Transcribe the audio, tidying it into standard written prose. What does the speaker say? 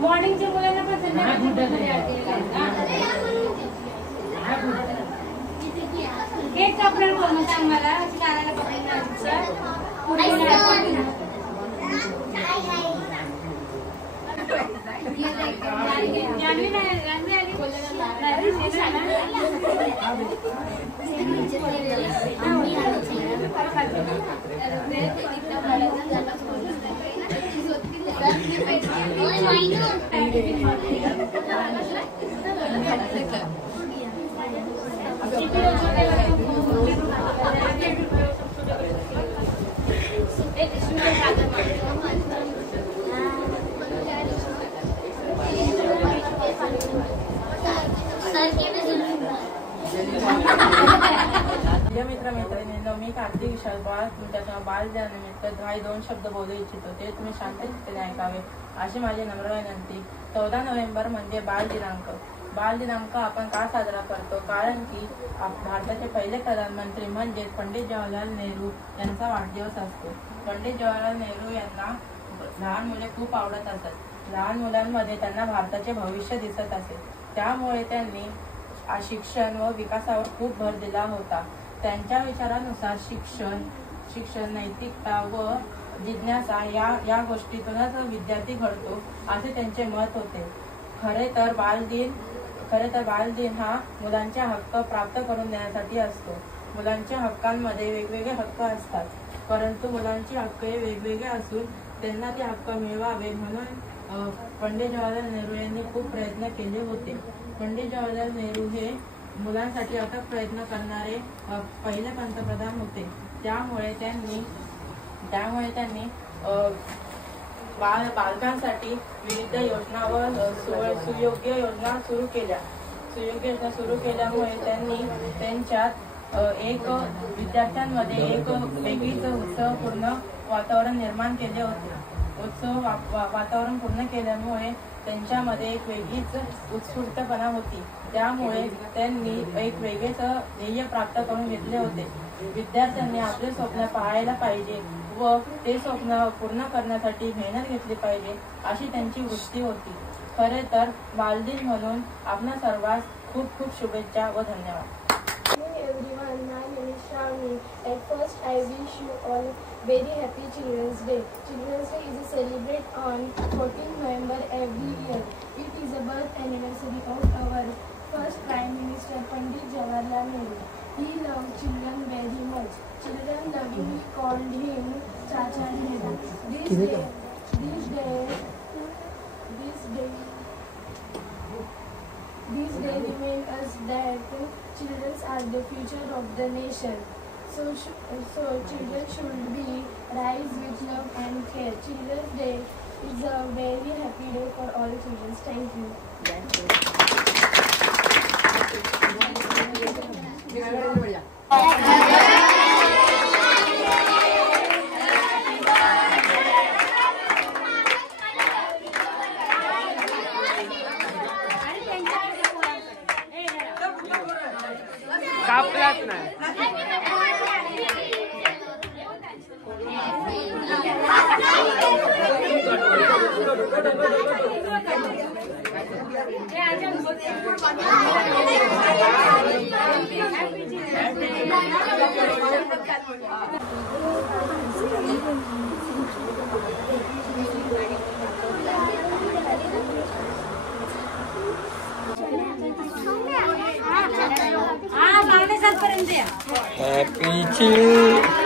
मॉर्निंगच्या मुलांना पण केक कापणार कोण सांग मला कानाला मित्र-मैत्रिणींनो, मी कार्तिक विशाल बाळ तुमच्या बालदिनानिमित्त काही 2 शब्द बोलू इच्छितो. ते तुम्ही शांतचित्ताने ऐकावे अशी माझी नम्र विनंती. 14 नोव्हेंबर म्हणजे बाल दिनांक. बाल दिनांक आपण का साजरा करतो? कारण की भारताचे पहिले प्रधानमंत्री म्हणजे पंडित जवाहरलाल नेहरू यांचा वाढदिवस असतो. पंडित जवाहरलाल नेहरू यांना लहान मुले खूप आवडत असत. लहान मुलांमध्ये त्यांना भारताचे भविष्य दिसत असे. त्यामुळे त्यांनी शिक्षण व विकासावर खूप भर दिला होता. त्यांच्या विचारानुसार शिक्षण नैतिकता व जिज्ञासा या गोष्टीतूनच विद्यार्थी घडतो असे त्यांचे मत होते. खरे तर बालदिन हा मुलांचे हक्क प्राप्त करून देण्यासाठी असतो. मुलांच्या हक्कांमध्ये वेगवेगळे हक्क असतात, परंतु मुलांचे हक्क हे वेगवेगळे असून त्यांना ते हक्क मिळवावे म्हणून पंडित जवाहरलाल नेहरू यांनी खूप प्रयत्न केले होते. पंडित जवाहरलाल नेहरू हे मुलांसाठी अथक प्रयत्न करणारे पहिले पंतप्रधान होते. त्यामुळे त्यांनी बालकांसाठी विविध योजना व सुयोग्य योजना सुरू केल्यामुळे त्यांनी त्यांच्यात विद्यार्थ्यांमध्ये एक वेगळीच उत्सवपूर्ण वातावरण निर्माण केले होते. वातावरण पूर्ण केल्यामुळे त्यांच्यामध्ये एक वेगळीच उत्स्फूर्तपणा होती. त्यामुळे त्यांनी एक वेगळेच ध्येय प्राप्त करून घेतले होते. विद्यार्थ्यांनी आपले स्वप्न पाहायला पाहिजे व ते स्वप्न पूर्ण करण्यासाठी मेहनत घेतली पाहिजे अशी त्यांची वृत्ती होती. खरे तर बालदिन म्हणून आपणा सर्वांस खूप खूप शुभेच्छा व धन्यवाद. Everyone, my name is Shravani. At first, I wish you all very happy Children's Day. Children's Day is celebrated on 14 November every year. It is a birth anniversary of our first Prime Minister Pandit Jawaharlal Nehru. He loved children very much. Children lovingly called him Chacha Nehru. This day reminds us that children are the future of the nation. So children should be raised with love and care. Children's Day is a very happy day for all children. Thank you. कापलाच नाही. Happy Children's